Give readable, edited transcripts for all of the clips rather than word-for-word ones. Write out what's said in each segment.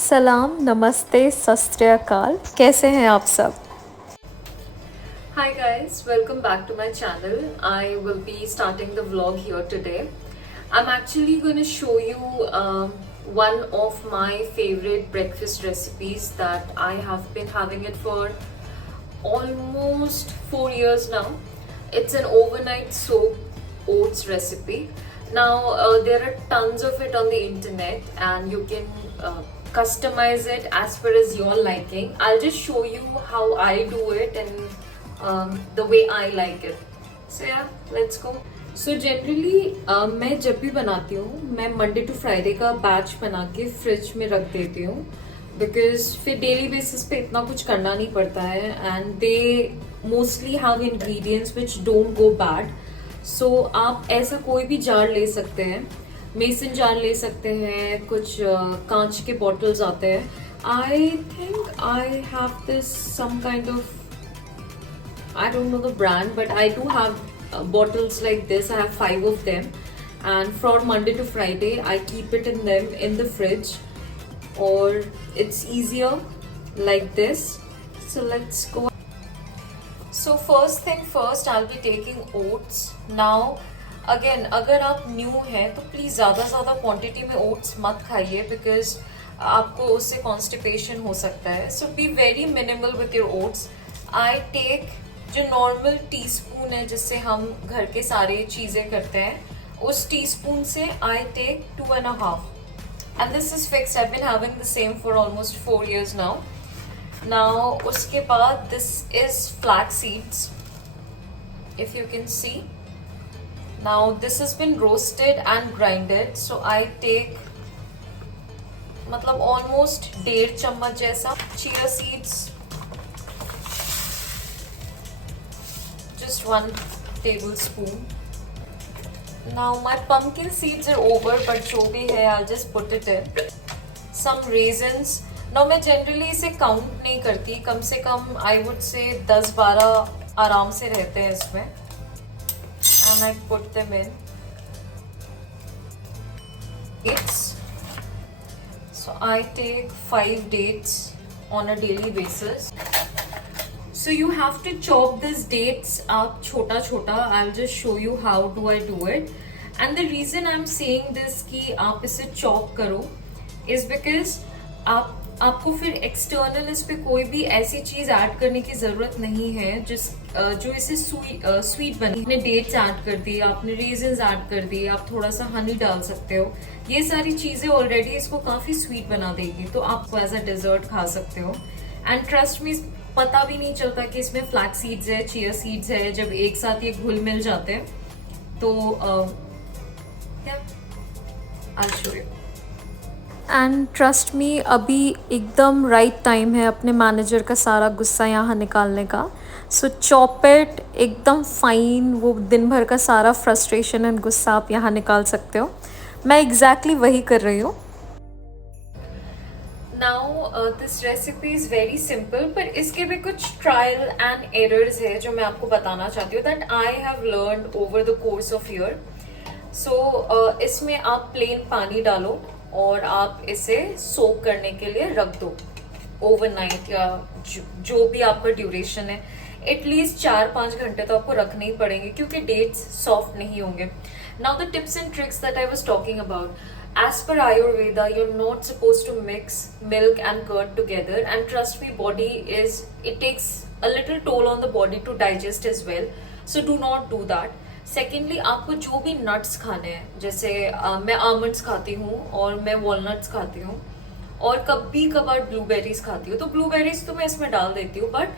सलाम, नमस्ते, सत श्री अकाल। कैसे हैं आप सब? Hi guys, welcome back to my channel. I will be starting the vlog here today. I'm actually going to show you one of my favorite breakfast recipes that I have been having it for almost 4 years now. It's an overnight soaked oats recipe. Now there are tons of it on the internet and you can customize it as per as your liking. I'll just show you how I do it and the way I like it. So yeah, let's go. So generally मैं जब भी बनाती हूँ मैं Monday to Friday का batch बना के fridge में रख देती हूँ बिकॉज फिर डेली बेसिस पे इतना कुछ करना नहीं पड़ता है and they mostly have ingredients which don't go bad. So आप ऐसा कोई भी जार ले सकते हैं, मेसन जार ले सकते हैं, कुछ कांच के बॉटल्स आते हैं. I think I have this some kind of, I don't know the brand, but I do have bottles like this. I have 5 of them, and from Monday to Friday, I keep it in them in the fridge, or it's easier like this. So let's go. So first thing first, I'll be taking oats. Now, again, अगर आप new हैं तो please ज़्यादा quantity में oats मत खाइए because आपको उससे constipation हो सकता है. So be very minimal with your oats. I take जो नॉर्मल टीस्पून है जिससे हम घर के सारे चीज़ें करते हैं उस टीस्पून से I take 2.5 and this is fixed. I been having the same for almost 4 years now. उसके बाद this is flax seeds, if you can see. Now this is been roasted and grinded, so I take मतलब almost 1.5 चम्मच जैसा. Chia seeds just 1 tablespoon. Now my pumpkin seeds are over, but जो भी है I'll just put it in. Some raisins. Now मैं generally इसे count नहीं करती, कम से कम I would say 10-12 आराम से रहते हैं इसमें. And I put them in. Dates. So I take 5 dates on a daily basis. So you have to chop these dates up छोटा छोटा. I'll just show you how do I do it. And the reason I'm saying this कि आप इसे chop करो is because आपको फिर external इस पे कोई भी ऐसी चीज ऐड करने की जरूरत नहीं है जो इसे स्वीट बनी. आपने डेट्स ऐड कर दी, आपने रेजिन्स ऐड कर दी, आप थोड़ा सा हनी डाल सकते हो. ये सारी चीजें ऑलरेडी इसको काफी स्वीट बना देगी, तो आप एज अ डेजर्ट खा सकते हो. एंड ट्रस्ट मी, पता भी नहीं चलता कि इसमें फ्लैक्स सीड्स है, चिया सीड्स है. जब एक साथ ये घुल मिल जाते हैं तो I'll show you. And trust me, अभी एकदम राइट टाइम है अपने मैनेजर का सारा गुस्सा यहाँ निकालने का. सो चॉप इट एकदम फाइन. वो दिन भर का सारा फ्रस्ट्रेशन एंड गुस्सा आप यहाँ निकाल सकते हो. मैं एग्जैक्टली वही कर रही हूँ. Now this recipe is very simple, पर इसके भी कुछ trial and errors है जो मैं आपको बताना चाहती हूँ that I have learned over the course of year. So इसमें आप plain पानी डालो और आप इसे soak करने के लिए रख दो overnight, या जो भी आपका duration है. एटलीस्ट 4-5 घंटे तो आपको रखने ही पड़ेंगे क्योंकि डेट्स सॉफ्ट नहीं होंगे. Now the tips and tricks that I was talking about. As per Ayurveda, you're not supposed to mix milk and curd together, and trust me, it takes a little toll on the body to digest as well. So do not do that. Secondly, आपको जो भी nuts खाने हैं, जैसे मैं almonds खाती हूँ और मैं walnuts खाती हूँ और कभी कभार blueberries खाती हूँ, तो blueberries तो मैं इसमें डाल देती हूँ, but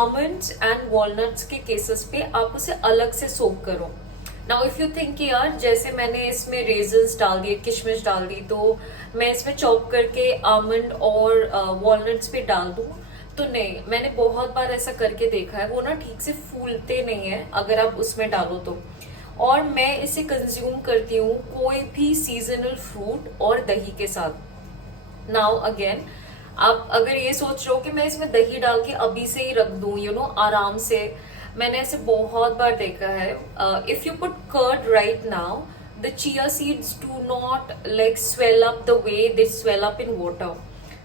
almonds and walnuts के केसेस पे आप उसे अलग से soak करो. नाउ इफ यू थिंक कि यार जैसे मैंने इसमें रेजन्स डाल दिए, किशमिश डाल दी, तो मैं इसमें चॉप करके आमंड और वॉलनट्स पे डाल दूं, तो नहीं. मैंने बहुत बार ऐसा करके देखा है, वो ना ठीक से फूलते नहीं है अगर आप उसमें डालो तो. और मैं इसे कंज्यूम करती हूँ कोई भी सीजनल फ्रूट और दही के साथ. नाउ अगेन, आप अगर ये सोच रहे हो कि मैं इसमें दही डाल के अभी से ही रख दूं, आराम से, मैंने ऐसे बहुत बार देखा है. If you put curd right now, the chia seeds do not like swell up the way they swell up in water.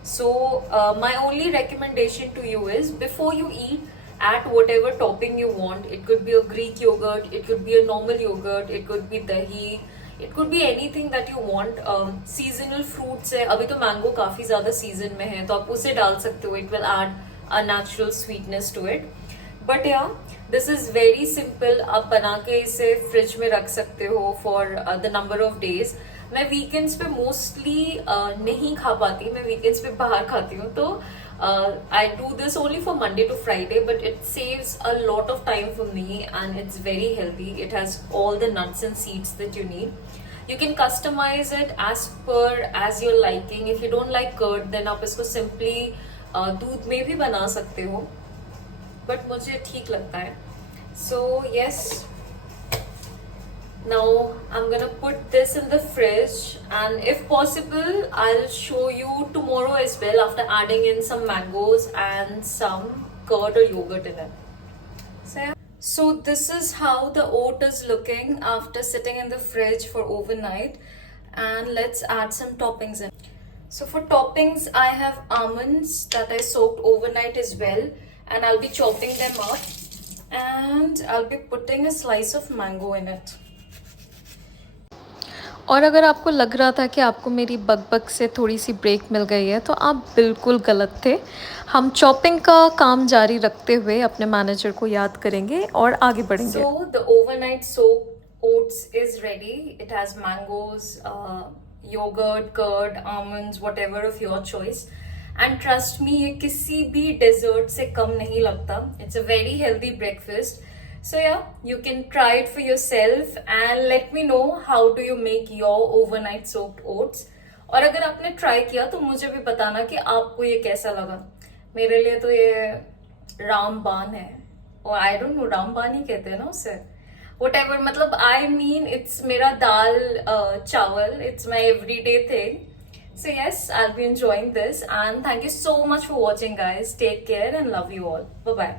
So my only recommendation to you is, before you eat, add whatever topping you want. It could be a Greek yogurt, it could be a normal yogurt, it could be dahi, it could be anything that you want. Seasonal fruits है, अभी तो mango काफी ज्यादा season में है, तो आप उसे डाल सकते हो. It will add a natural sweetness to it. But yeah, this is very simple. आप बना के इसे फ्रिज में रख सकते हो for the number of days. मैं वीकेंड्स पे मोस्टली नहीं खा पाती, मैं वीकेंड्स पे बाहर खाती हूँ, तो I do this only for Monday to Friday, but it saves a lot of time for me and it's very healthy. It has all the nuts and seeds that you need. You can customize it as per as your liking. If you don't like curd, then आप इसको simply दूध में भी बना सकते हो, but मुझे ठीक लगता है. So yes, now I'm gonna put this in the fridge, and if possible I'll show you tomorrow as well, after adding in some mangoes and some curd or yogurt in it. So this is how the oat is looking after sitting in the fridge for overnight, and let's add some toppings in. So for toppings, I have almonds that I soaked overnight as well, and I'll be chopping them up, and I'll be putting a slice of mango in it. और अगर आपको लग रहा था कि आपको मेरी बक से थोड़ी सी ब्रेक मिल गई है, तो आप बिल्कुल गलत थे. हम चॉपिंग का काम जारी रखते हुए अपने मैनेजर को याद करेंगे और आगे बढ़ेंगे. So the overnight soaked oats is ready. It has mangoes, yogurt, curd, almonds, whatever of your choice. And trust me, ये किसी भी dessert से कम नहीं लगता. It's a very healthy breakfast. So yeah, you can try it for yourself and let me know how do you make your overnight soaked oats. और अगर आपने try किया तो मुझे भी बताना कि आपको ये कैसा लगा. मेरे लिए तो ये रामबान है, और आई डोंट नो, रामबान ही कहते हैं ना उसे, whatever. मतलब आई मीन इट्स मेरा दाल चावल, it's my everyday thing. So yes, I'll be enjoying this, and thank you so much for watching, guys. Take care and love you all. Bye bye.